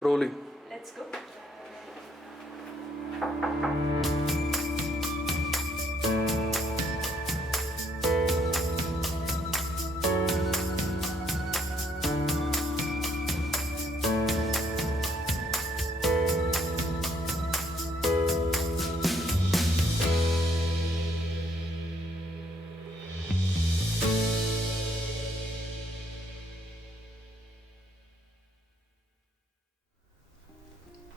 Rolling. Let's go.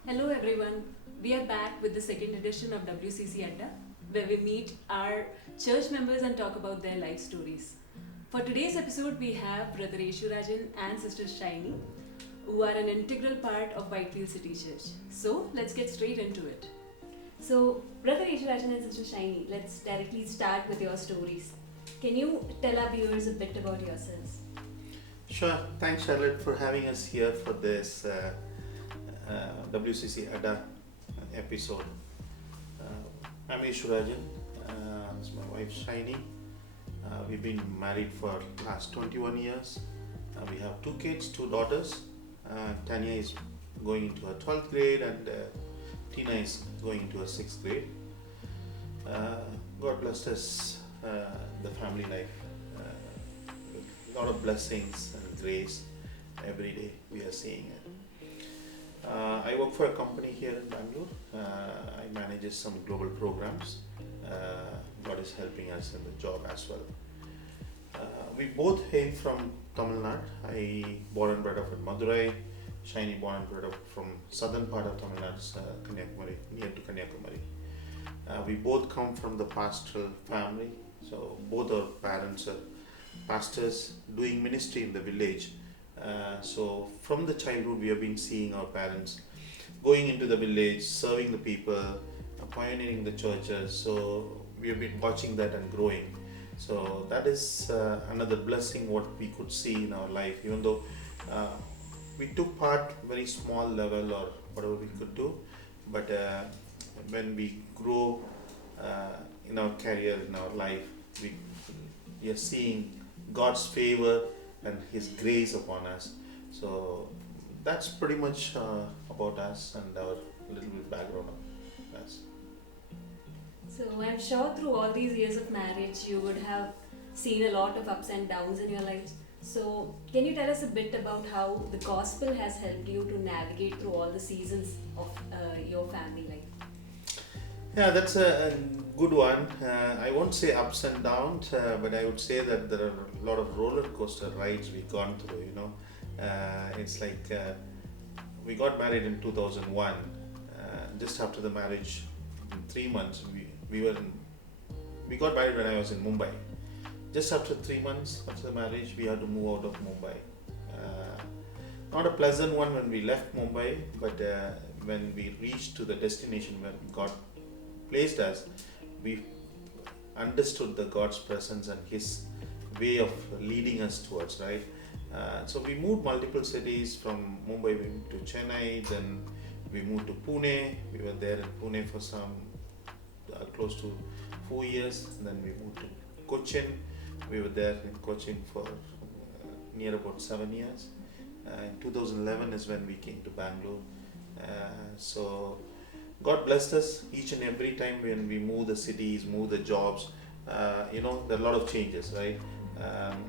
Hello everyone. We are back with the second edition of WCC Adda, where we meet our church members and talk about their life stories. For today's episode, we have Brother Yesurajan and Sister Shiny, who are an integral part of Whitefield City Church. So let's get straight into it. So, Brother Yesurajan and Sister Shiny, let's directly start with your stories. Can you tell our viewers a bit about yourselves? Sure. Thanks, Charlotte, for having us here for this WCC ADA episode. I'm Yesurajan. It's my wife Shiny. We've been married for last 21 years. We have two kids, two daughters. Tanya is going into her 12th grade and Tina is going into her 6th grade. God blessed us, the family life, with a lot of blessings and grace every day we are seeing it. I work for a company here in Bangalore. I manage some global programs. God is helping us in the job as well. We both hail from Tamil Nadu. I born and brought up in Madurai. Shiny born and brought up from southern part of Tamil Nadu, Kanyakumari, near to Kanyakumari. We both come from the pastoral family. So both our parents are pastors doing ministry in the village. So from the childhood we have been seeing our parents going into the village, serving the people, pioneering the churches. So we have been watching that and growing. So that is another blessing what we could see in our life, even though we took part very small level or whatever we could do. But when we grow in our career, in our life, we are seeing God's favor and His grace upon us. So that's pretty much about us and our little bit background of us. So I'm sure through all these years of marriage, you would have seen a lot of ups and downs in your lives. So can you tell us a bit about how the gospel has helped you to navigate through all the seasons of your family life? Yeah, that's a good one. I won't say ups and downs, but I would say that there are a lot of roller coaster rides we've gone through. It's like we got married in 2001. Just after the marriage, in 3 months, we got married when I was in Mumbai. Just after 3 months after the marriage, we had to move out of Mumbai. Not a pleasant one when we left Mumbai, but when we reached to the destination where God placed us, we understood the God's presence and His way of leading us towards, right? So we moved multiple cities. From Mumbai we moved to Chennai, then we moved to Pune. We were there in Pune for some close to 4 years. Then we moved to Cochin. We were there in Cochin for near about 7 years. In 2011 is when we came to Bangalore. So God blessed us each and every time when we move the cities, move the jobs. There are a lot of changes, right?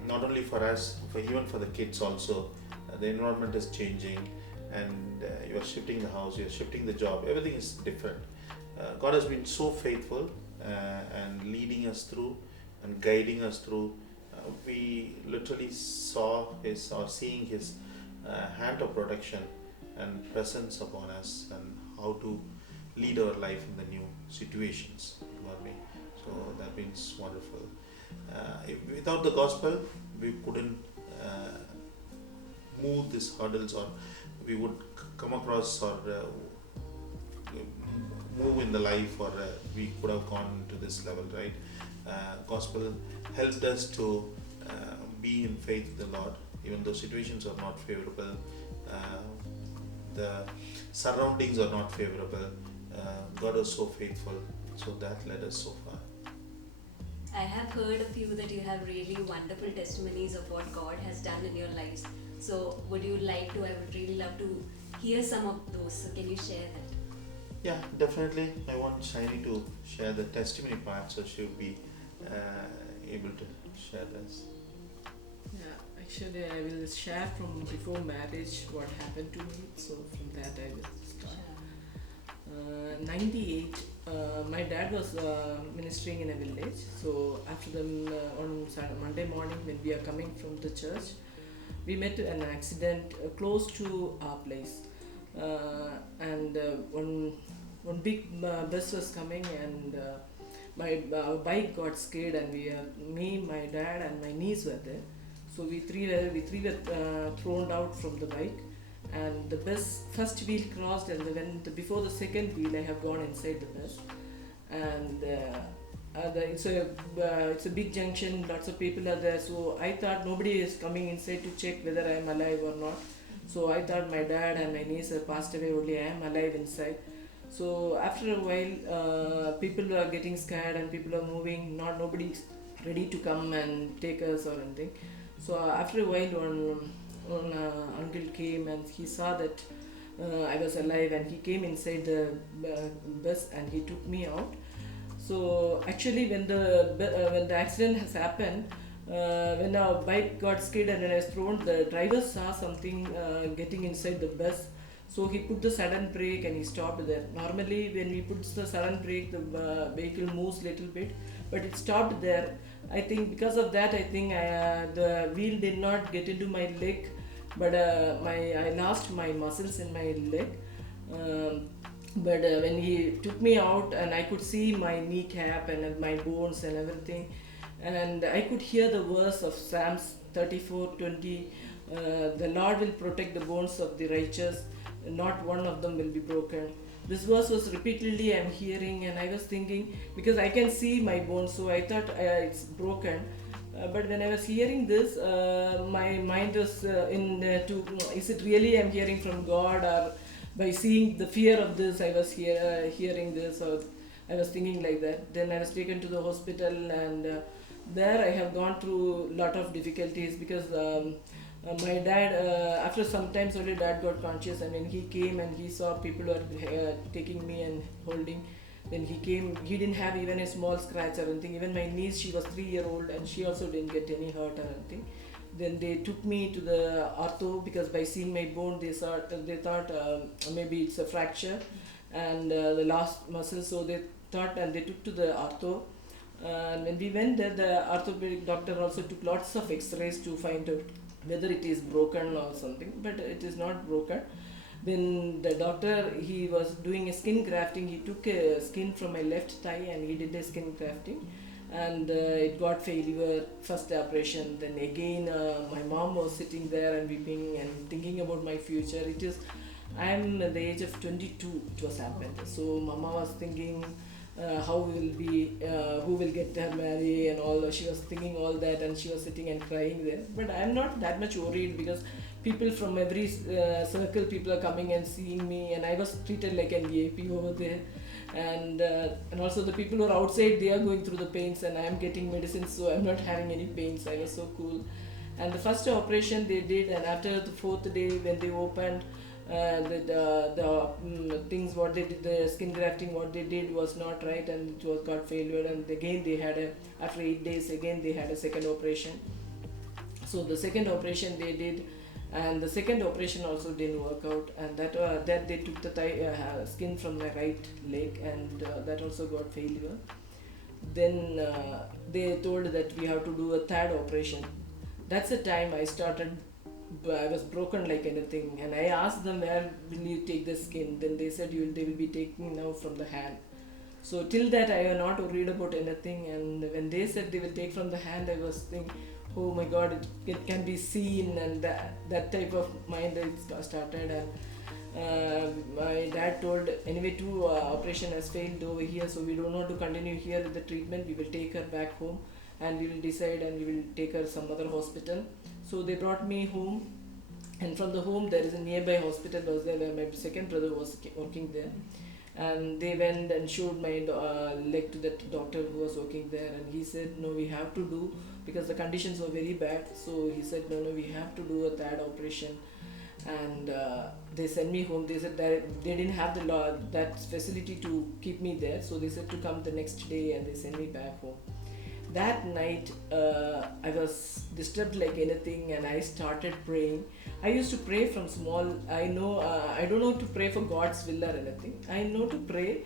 Not only for us, even for the kids also. The environment is changing, and you are shifting the house, you are shifting the job. Everything is different. God has been so faithful and leading us through and guiding us through. We literally seeing His hand of protection and presence upon us, and how to lead our life in the new situations. You got me? So that means wonderful. Without the gospel, we couldn't move these hurdles, or we would come across or move in the life, or we could have gone to this level, right? Gospel helped us to be in faith with the Lord, even though situations are not favorable, the surroundings are not favorable. God is so faithful, so that led us so far. I have heard of you that you have really wonderful testimonies of what God has done in your lives. So would you like to? I would really love to hear some of those. So can you share that? Yeah, definitely. I want Shiny to share the testimony part, so she'll be able to share this. Yeah, actually, I will share from before marriage what happened to me. So from that, I will start. 98, my dad was ministering in a village. So after them on Monday morning, when we are coming from the church, we met an accident close to our place, and one big bus was coming, and my bike got scared, and me, my dad, and my niece were there. So we three were thrown out from the bike, and the bus first wheel crossed, and before the second wheel, I have gone inside the bus, and it's a big junction. Lots of people are there. So I thought nobody is coming inside to check whether I am alive or not. So I thought my dad and my niece have passed away. Only I am alive inside. So after a while, people are getting scared and people are moving. Nobody is ready to come and take us or anything. So after a while, one uncle came and he saw that I was alive, and he came inside the bus and he took me out. So actually, when the accident has happened, when our bike got skidded and when I was thrown, the driver saw something getting inside the bus. So he put the sudden brake and he stopped there. Normally, when we put the sudden brake, the vehicle moves little bit, but it stopped there. I think because of that, I think the wheel did not get into my leg, but I lost my muscles in my leg. But when he took me out, and I could see my kneecap and my bones and everything, and I could hear the verse of Psalms 34:20, the Lord will protect the bones of the righteous, not one of them will be broken. This verse was repeatedly I'm hearing, and I was thinking, because I can see my bones, so I thought it's broken. But when I was hearing this, my mind was is it really I'm hearing from God, or by seeing the fear of this I was hearing this, or I was thinking like that. Then I was taken to the hospital, and there I have gone through lot of difficulties, because my dad, after some times only dad got conscious, and when he came and he saw people were taking me and holding, then he came, he didn't have even a small scratch or anything. Even my niece, she was 3-year-old, and she also didn't get any hurt or anything. Then they took me to the ortho, because by seeing my bone they thought maybe it's a fracture and the last muscle, so they thought, and they took to the ortho. And when we went there, the orthopedic doctor also took lots of x-rays to find out whether it is broken or something, but it is not broken. Then the doctor, he was doing a skin grafting. He took a skin from my left thigh and he did a skin grafting, and it got failure, first operation. Then again, my mom was sitting there and weeping and thinking about my future. I'm at the age of 22, it was happened. So mama was thinking, how will be, who will get her married and all. She was thinking all that, and she was sitting and crying there. But I'm not that much worried, because people from every circle, people are coming and seeing me, and I was treated like an VIP over there. And also the people who are outside, they are going through the pains, and I am getting medicines, so I'm not having any pains. I was so cool. And the first operation they did, and after the fourth day when they opened, the things what they did, the skin grafting what they did was not right, and it was got failure. And again they had after 8 days again they had a second operation. So the second operation they did, and the second operation also didn't work out, and that they took the skin from my right leg, and that also got failure. Then they told that we have to do a third operation. That's the time I was broken like anything, and I asked them, where will you take the skin? Then they said they will be taking now from the hand. So till that I was not worried about anything, and when they said they will take from the hand, I was thinking, oh my God, it can be seen, and that type of mind it started. And my dad told, anyway, 2 operation has failed over here, so we don't want to continue here with the treatment. We will take her back home, and we will decide, and we will take her some other hospital. So they brought me home, and from the home there is a nearby hospital was there, where my second brother was working there. And they went and showed my leg to that doctor who was working there, and he said, no, we have to do, because the conditions were very bad. So he said, no, we have to do a third operation. and they sent me home. They said that they didn't have the law that facility to keep me there, so they said to come the next day, and they sent me back home. That night, I was disturbed like anything, and I started praying. I used to pray from small. I don't know to pray for God's will or anything. I know to pray.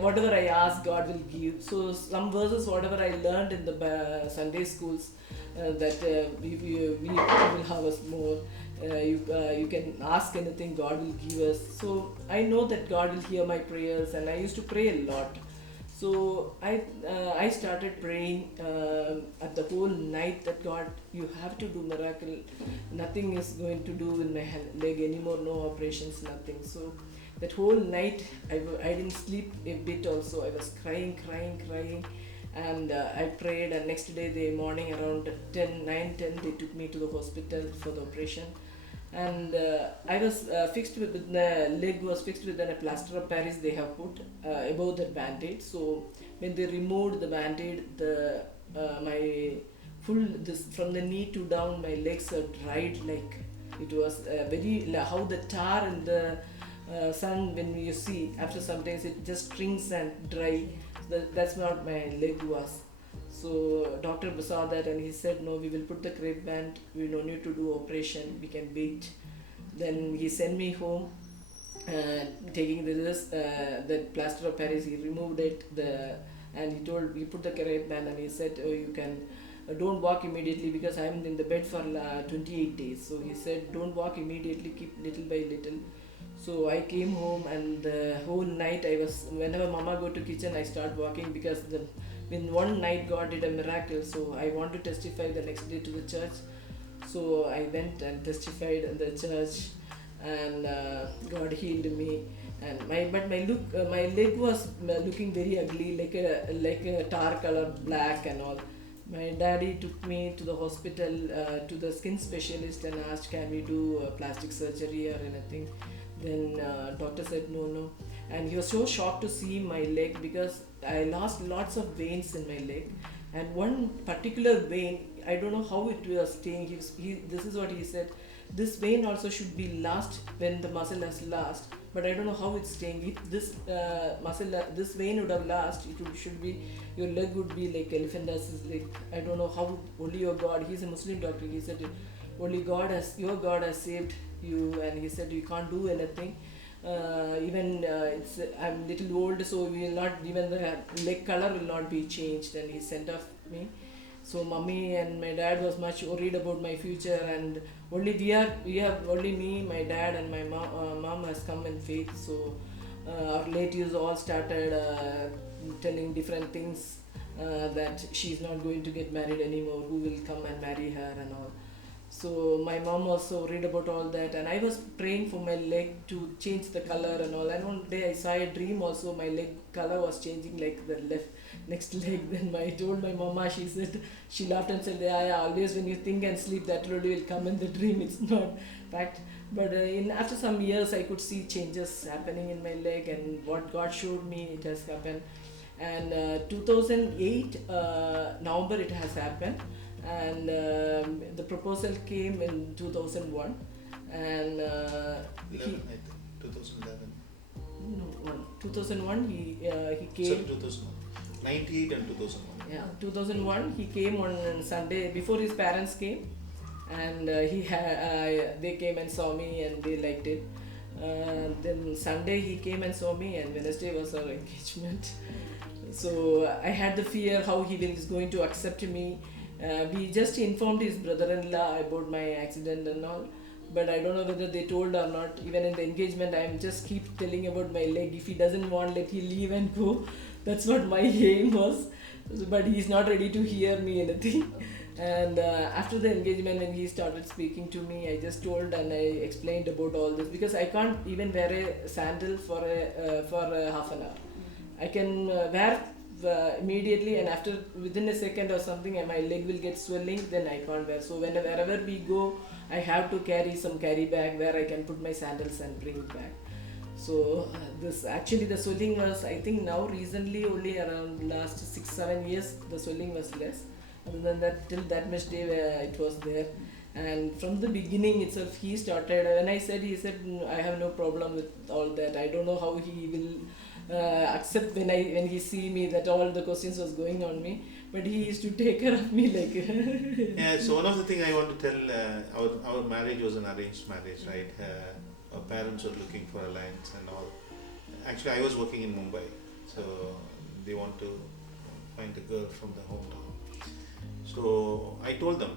Whatever I ask, God will give. So some verses, whatever I learned in the Sunday schools, that we will have us more. You can ask anything, God will give us. So I know that God will hear my prayers, and I used to pray a lot. So I started praying at the whole night that God, you have to do miracle. Nothing is going to do in my leg anymore. No operations, nothing. So that whole night I didn't sleep a bit. Also I was crying, and I prayed. And next day, the morning around 9, 10, they took me to the hospital for the operation. And I was fixed with the leg was fixed with a plaster of Paris they have put above the band-aid. So when they removed the band-aid, the my full this from the knee to down, my legs are dried like it was very how the tar in the sun, when you see after some days it just shrinks and dry. That's what my leg was. So doctor saw that, and he said, no, we will put the crepe band, we don't need to do operation, we can wait. Then he sent me home, taking the plaster of Paris. He removed it, and he told, he put the crepe band, and he said, oh, you can don't walk immediately, because I am in the bed for 28 days. So he said, don't walk immediately, keep little by little. So I came home, and the whole night I was, whenever mama go to kitchen, I start walking, because in one night God did a miracle. So I want to testify the next day to the church. So I went and testified in the church, and God healed me. And my leg was looking very ugly, like a tar color, black and all. My daddy took me to the hospital, to the skin specialist, and asked, can we do plastic surgery or anything? Then doctor said no, and he was so shocked to see my leg, because I lost lots of veins in my leg, and one particular vein, I don't know how it was staying. This is what he said: this vein also should be lost when the muscle has lost, but I don't know how it's staying. If this this vein would have lost, should be, your leg would be like elephantus leg. I don't know how. Only your God. He's a Muslim doctor. He said, only your God has saved you, and he said you can't do anything. I'm little old, so we will not, even the leg color will not be changed. And he sent off me. So mommy and my dad was much worried about my future, and only we have only me, my dad, and my mom has come in faith. So our relatives all started telling different things, that she's not going to get married anymore, who will come and marry her and all. So my mom also worried about all that, and I was praying for my leg to change the color and all. And one day I saw a dream also, my leg color was changing like the next leg. Then I told my mama, she laughed and said, yeah, always when you think and sleep, that already will come in the dream, it's not fact. But after some years I could see changes happening in my leg, and what God showed me, it has happened. And 2008 November it has happened, and the proposal came in 2001, and 2011. No, 2001 he came. Sorry, 2001. 98 and 2001. Yeah, 2001 he came on Sunday before his parents came, and they came and saw me, and they liked it. Then Sunday he came and saw me, and Wednesday was our engagement. So I had the fear how he is going to accept me. We just informed his brother-in-law about my accident and all, but I don't know whether they told or not. Even in the engagement, I am just keep telling about my leg. If he doesn't want, let he leave and go. That's what my aim was. But he's not ready to hear me anything. And after the engagement, when he started speaking to me, I just told and I explained about all this, because I can't even wear a sandal for half an hour. I can wear immediately, and after within a second or something, and my leg will get swelling, then I can't wear. So wherever we go, I have to carry some carry bag where I can put my sandals and bring it back. So the swelling was, I think now recently, only around last 6-7 years, the swelling was less. Other than that, till that much day it was there. And from the beginning itself, he started. When I said, he said, "Mm, I have no problem with all that. I don't know how he will accept when he see me that all the questions was going on me, but he used to take care of me like." Yeah, so one of the thing I want to tell, our marriage was an arranged marriage, right? Our parents were looking for alliance and all. Actually, I was working in Mumbai, so they want to find a girl from the hometown. So I told them,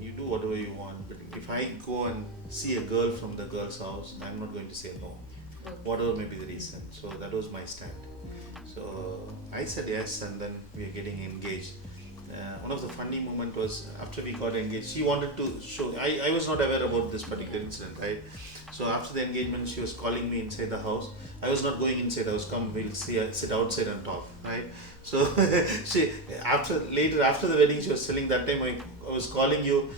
you do whatever you want, but if I go and see a girl from the girl's house, I'm not going to say no, whatever may be the reason. So that was my stand. So I said yes, and then we are getting engaged. One of the funny moment was after we got engaged, she wanted to show. I was not aware about this particular incident, right? So after the engagement, she was calling me inside the house. I was not going inside. I was come. We'll see. Sit outside and talk, right? So she after the wedding, she was telling that time I was calling you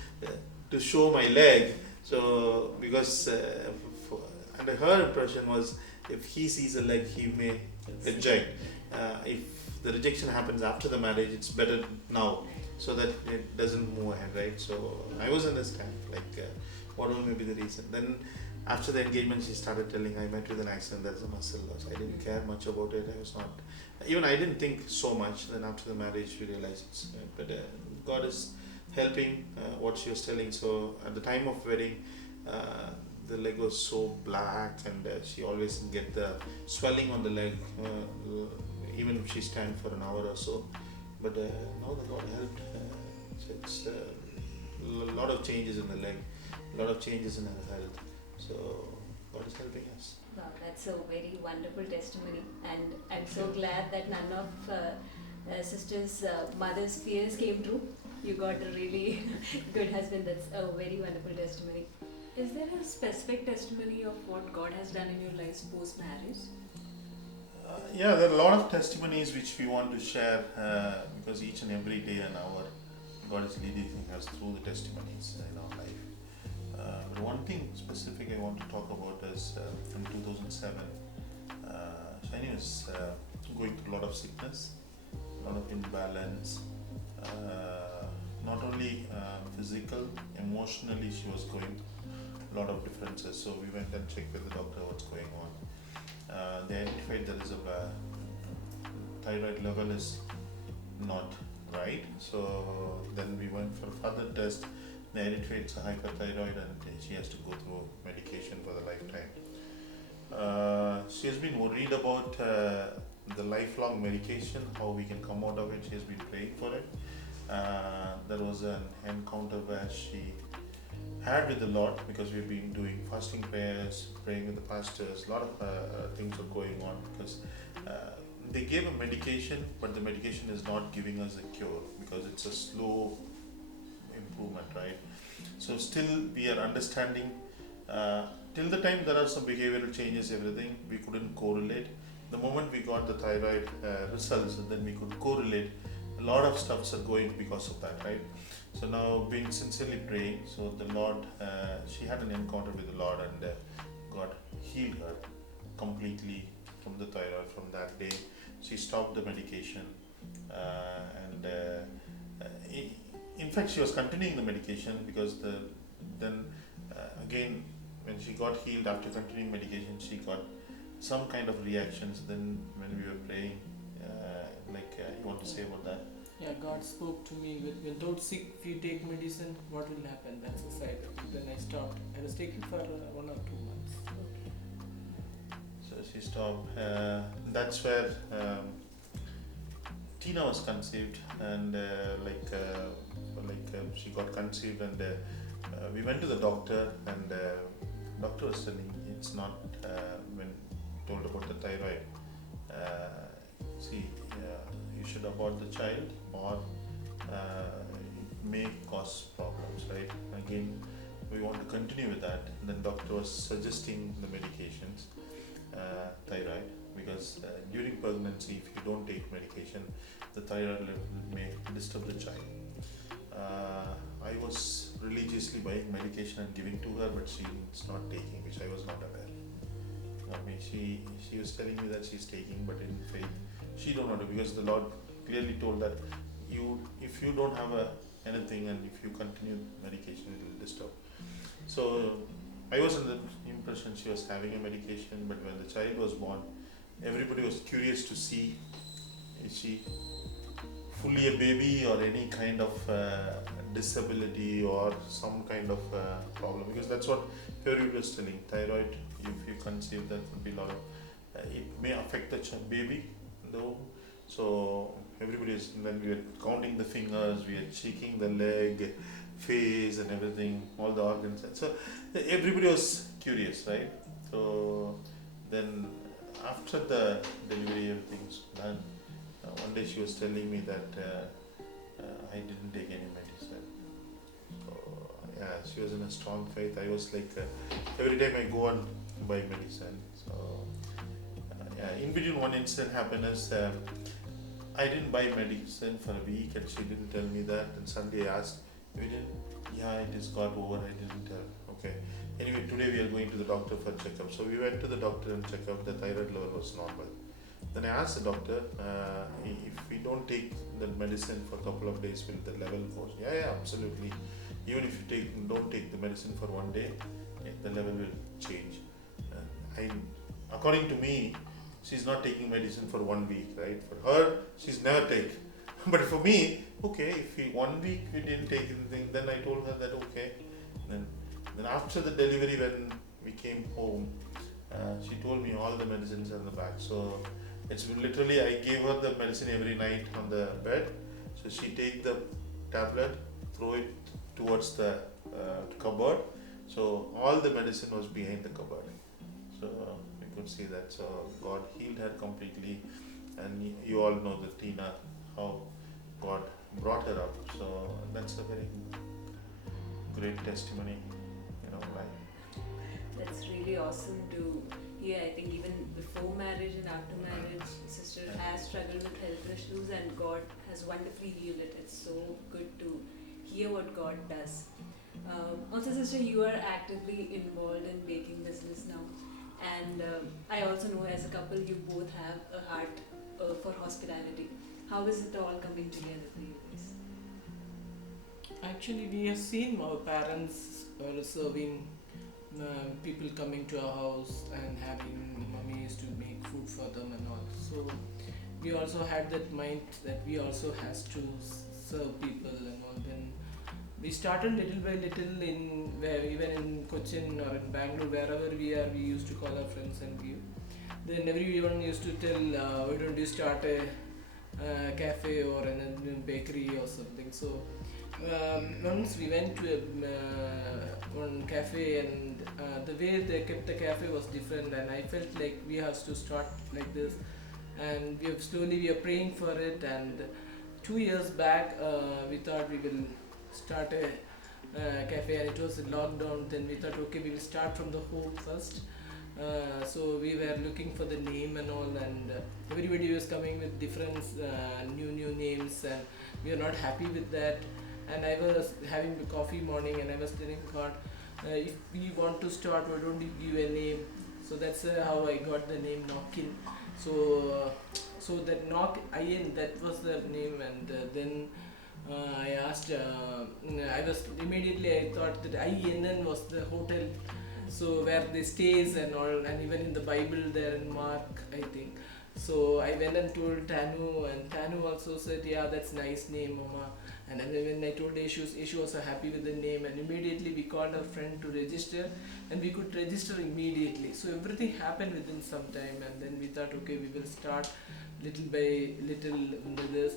to show my leg. So because and her impression was if he sees a leg, he may reject. If the rejection happens after the marriage, it's better now so that it doesn't move ahead, right? So I was understand like whatever may be the reason. Then after the engagement, she started telling, I met with an accident, there's a muscle loss. I didn't care much about it. I was not, even I didn't think so much. Then after the marriage, we realized it's, but God is helping what she was telling. So at the time of wedding, the leg was so black, and she always get the swelling on the leg, even if she stand for an hour or so. But now the God helped. So it's a lot of changes in the leg, a lot of changes in her health. So God is helping us. Wow, that's a very wonderful testimony, and I'm so glad that none of sister's mother's fears came true. You got a really good husband. That's a very wonderful testimony. Is there a specific testimony of what God has done in your lives post marriage? Yeah, there are a lot of testimonies which we want to share because each and every day and hour God is leading us through the testimonies in our life. But one thing specific I want to talk about is in 2007, Shiny was going through a lot of sickness, a lot of imbalance, not only physical, emotionally she was going through a lot of differences. So we went and checked with the doctor what's going on. They identified there is a thyroid level is not right. So then we went for further test. They identified it's a hyperthyroid and she has to go through medication for the lifetime. She has been worried about the lifelong medication, how we can come out of it. She has been praying for it. There was an encounter where she had with the Lord, because we've been doing fasting prayers, praying with the pastors. A lot of things are going on because they gave a medication, but the medication is not giving us a cure because it's a slow improvement, right? So still we are understanding till the time there are some behavioral changes, everything we couldn't correlate. The moment we got the thyroid results, then we could correlate. A lot of stuffs are going because of that, right? So now being sincerely praying, so the Lord, she had an encounter with the Lord, and God healed her completely from the thyroid. From that day she stopped the medication, and in fact she was continuing the medication because then again when she got healed after continuing medication, she got some kind of reactions. Then when we were praying, you want to say about that? Yeah, God spoke to me without sick, if you take medicine, what will happen? That's the side effect. Then I stopped. I was taking for 1 or 2 months. So she stopped. That's where Tina was conceived, and she got conceived, and we went to the doctor, and doctor was telling it's not when told about the thyroid. You should abort the child, or it may cause problems, right? Again, we want to continue with that. Then doctor was suggesting the medications, thyroid, because during pregnancy, if you don't take medication, the thyroid level may disturb the child. I was religiously buying medication and giving to her, but she's not taking, which I was not aware. I mean, she was telling me that she's taking, but in faith, she don't know, because the Lord clearly told that if you don't have a anything, and if you continue medication, it will disturb. So I was under the impression she was having a medication, but when the child was born, everybody was curious to see, is she fully a baby or any kind of disability or some kind of problem, because that's what everybody was telling. Thyroid, if you conceive, that would be a lot of it may affect the baby though. So everybody is, then we were counting the fingers, we were checking the leg, face and everything, all the organs. So everybody was curious, right? So then after the delivery, everything's done. One day she was telling me that I didn't take any medicine. So yeah, she was in a strong faith. I was like, every time I go and buy medicine. So yeah, in between one incident happened is I didn't buy medicine for a week and she didn't tell me that. And Sunday I asked, we didn't? Yeah, it is got over. I didn't tell. Okay. Anyway, today we are going to the doctor for checkup. So we went to the doctor and checked out the thyroid level was normal. Then I asked the doctor, if we don't take the medicine for a couple of days, will the level go? Yeah, absolutely. Even if you don't take the medicine for one day, the level will change. According to me, she's not taking medicine for 1 week, right? For her, she's never take. But for me, okay, if 1 week we didn't take anything, then I told her that okay. Then after the delivery, when we came home, she told me all the medicines on the back. So it's literally, I gave her the medicine every night on the bed. So she take the tablet, throw it towards the cupboard. So all the medicine was behind the cupboard. So you could see that. So God healed her completely. And you all know the Tina, how God brought her up. So that's a very great testimony in our life. That's really awesome to hear. I think even before marriage and after marriage, sister has struggled with health issues and God has wonderfully healed it. It's so good to hear what God does. Also, sister, you are actively involved in baking business now, and I also know as a couple you both have a heart for hospitality. How is it all coming together for you guys? Actually, we have seen our parents serving people coming to our house and having mummies to make food for them and all. So we also had that mind that we also has to serve people and all. Then we started little by little in where even in Cochin or in Bangalore, wherever we are, we used to call our friends and give. Then everyone used to tell, why don't you start a cafe or a bakery or something. So once we went to one cafe and the way they kept the cafe was different, and I felt like we have to start like this, and we are praying for it. And 2 years back we thought we will start a cafe, and it was a lockdown. Then we thought, okay, we will start from the home first. So we were looking for the name and all, and everybody was coming with different new names, and we are not happy with that. And I was having the coffee morning, and I was telling God, if we want to start, why don't you give a name? So that's how I got the name Knockin. So that Knock In, that was the name. And then I asked, I thought that INN was the hotel, so where they stays and all, and even in the Bible there in Mark, I think. So I went and told Tanu, and Tanu also said, yeah, that's nice name, Mama. And then when I told Ishu was happy with the name, and immediately we called our friend to register, and we could register immediately. So everything happened within some time, and then we thought, okay, we will start little by little with this.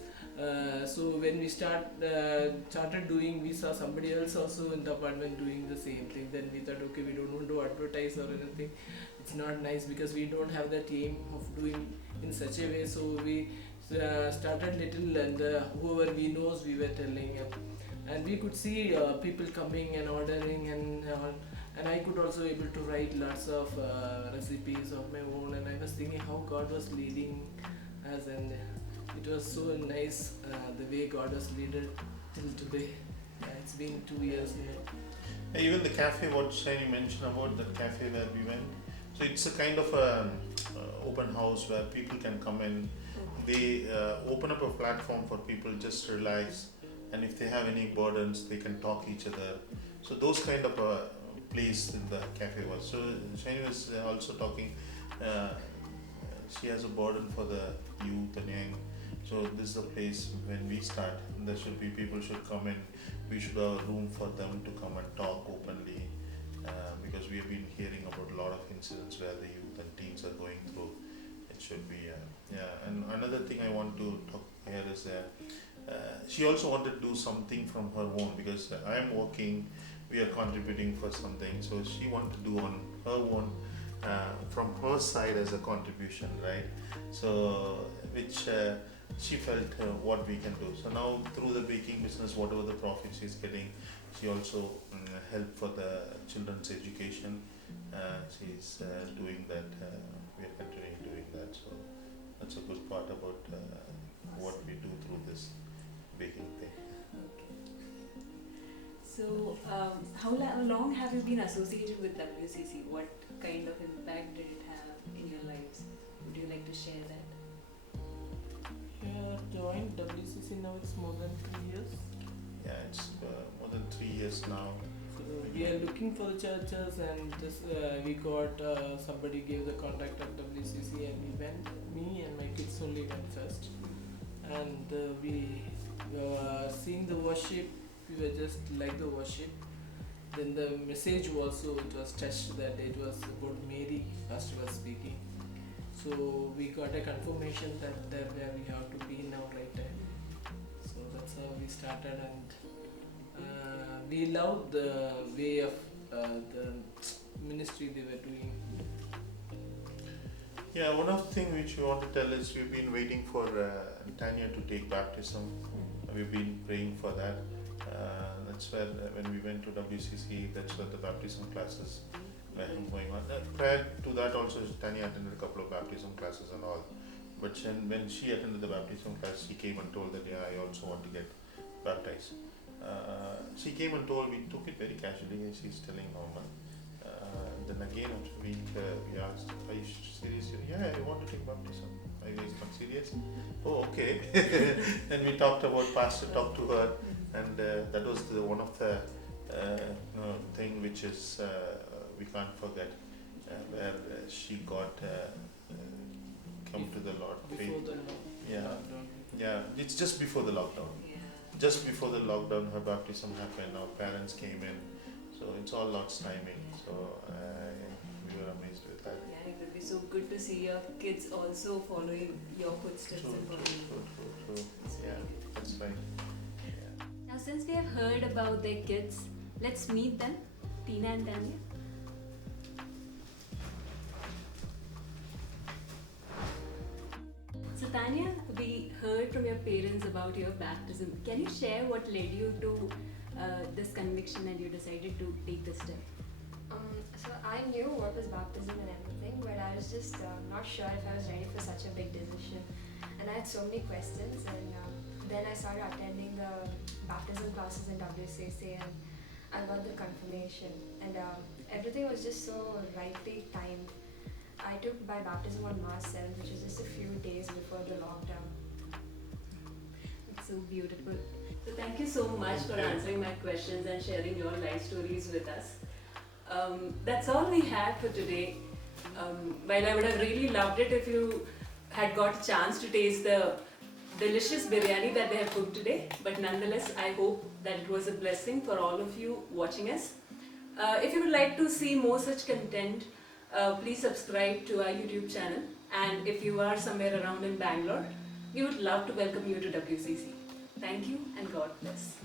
So when we started doing, we saw somebody else also in the apartment doing the same thing. Then we thought, okay, we don't want to advertise or anything. It's not nice because we don't have that aim of doing in such a way. So we started little, and whoever we knows, we were telling him, and we could see people coming and ordering and all. And I could also able to write lots of recipes of my own, and I was thinking how God was leading us, and it was so nice the way God was leading till today. Yeah, it's been 2 years now. Even the cafe, what Shiny mentioned about that cafe where we went, so it's a kind of a open house where people can come in. They open up a platform for people just relax and if they have any burdens, they can talk each other. So those kind of place in the cafe was. So Shiny was also talking. Uh, she has a burden for the youth and young. So this is a place when we start. There should be people should come in. We should have room for them to come and talk openly, because we have been hearing about a lot of incidents where the youth and teens are going through. It should be yeah. And another thing I want to talk here is she also wanted to do something from her own, because I am working, we are contributing for something, so she wanted to do on her own, from her side as a contribution, right? So which she felt what we can do. So now through the baking business, whatever the profit she's getting, she also help for the children's education. She's doing that. We are continuing doing that. So that's a good part about what we do through this baking thing. Okay. So, how long have you been associated with WCC? What kind of impact did it have in your lives? Would you like to share that? Yeah, joined WCC now. It's more than 3 years. Yeah, it's more than 3 years now. So we are looking for the churches, and this we got somebody gave the contact of WCC, and we went. Me and my kids only went first, and we were seeing the worship. We were just like the worship. Then the message also, it was touched that it was about Mary. Pastor was speaking. So we got a confirmation that there where we have to be now right time. So that's how we started, and we loved the way of the ministry they were doing. Yeah, one of the things which we want to tell is we've been waiting for Tanya to take baptism. We've been praying for that. That's where when we went to WCC, that's where the baptism classes were going on. Prior to that also, Tanya attended a couple of baptism classes and all. But when she attended the baptism class, she came and told that, yeah, I also want to get baptized. She came and told, we took it very casually, and she's telling normal. Then again after a week, we asked, are you serious? Yeah, I want to take baptism. Are you guys not serious? Oh, okay. Then we talked about pastor, talked to her, and that was one of the thing which is we can't forget, where she got come to the Lord. Before the lockdown. Yeah, it's just before the lockdown. Yeah. Just before the lockdown, her baptism happened. Our parents came in, so it's all Lord's timing. So we were amazed with that. Yeah, it would be so good to see your kids also following your footsteps and following. True. Yeah, that's right. Yeah. Now, since we have heard about their kids, let's meet them, Tina and Tanya. So, Tanya, we heard from your parents about your baptism. Can you share what led you to this conviction and you decided to take this step? So I knew what was baptism and everything, but I was just not sure if I was ready for such a big decision. And I had so many questions, and then I started attending the baptism classes in WCC, and I got the confirmation. And everything was just so rightly timed. I took my baptism on March 7th, which was just a few days before the lockdown. It's so beautiful. So thank you so much for answering my questions and sharing your life stories with us. That's all we had for today. While I would have really loved it if you had got a chance to taste the delicious biryani that they have cooked today, but nonetheless, I hope that it was a blessing for all of you watching us. If you would like to see more such content, please subscribe to our YouTube channel, and if you are somewhere around in Bangalore, we would love to welcome you to WCC. Thank you and God bless.